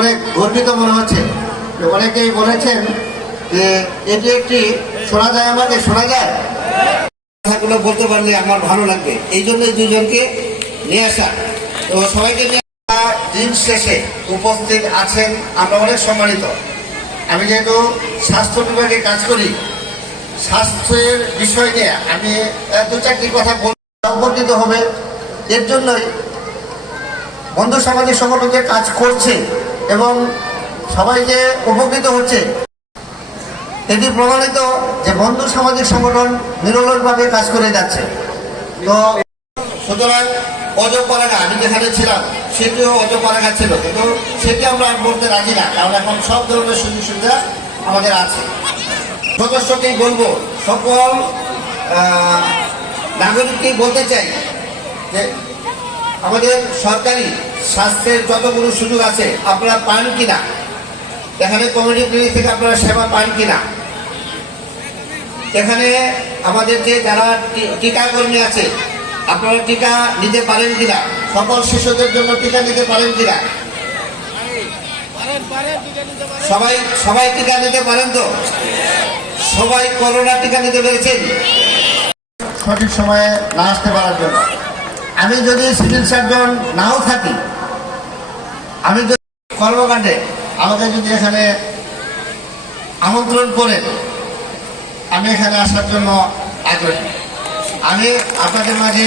অনেক গর্বিত মনে হচ্ছে। অনেকেই বলেছেন যে এটি একটি শোনা যায়, আমাকে শোনা যায়, কথাগুলো বলতে পারলে আমার ভালো লাগবে, এই জন্য দুজনকে নিয়ে আসা। তো সবাইকে নিয়ে দিন শেষে উপস্থিত আছেন, আমরা অনেক সম্মানিত। আমি যেহেতু স্বাস্থ্য বিভাগে কাজ করি, স্বাস্থ্যের বিষয় নিয়ে আমি দু চারটি কথা উপকৃত হবে। এর জন্যই বন্ধু সামাজিক সংগঠন যে কাজ করছে এবং সবাই যে উপকৃত হচ্ছে, এটি প্রমাণিত যে বন্ধু সামাজিক সংগঠন নিরলসভাবে কাজ করে যাচ্ছে। তো সুতরাং অজপাড়াগা, আমি যেখানে ছিলাম সেটিও অজপাড়াগা ছিল, কিন্তু সেটি আমরা বলতে রাজি না, কারণ এখন সব ধরনের সুযোগ সুবিধা আমাদের আছে। সদস্যকেই বলবো, সকল নাগরিককেই বলতে চাই যে আমাদের সরকারি স্বাস্থ্যের যতগুলো সুযোগ আছে আপনারা পান কিনা, এখানে কমিউনিটি ক্লিনিক থেকে আপনারা সেবা পান কিনা, এখানে আমাদের যে যারা টিকাকর্মী আছে আপনারা টিকা নিতে পারেন কিনা, সকল শিশুদের জন্য টিকা নিতে পারেন কিনা, সবাই টিকা নিতে পারেন তো? সবাই করোনা টিকা নিতে পেরেছেন সঠিক সময়ে না আসতে পারার জন্য। আমি যদি সিভিল সার্জন নাও থাকি, আমি যদি কর্মকাণ্ডে আমাকে যদি এখানে আমন্ত্রণ করেন, আমি এখানে আসার জন্য আগ্রহী। আমি আপনাদের মাঝে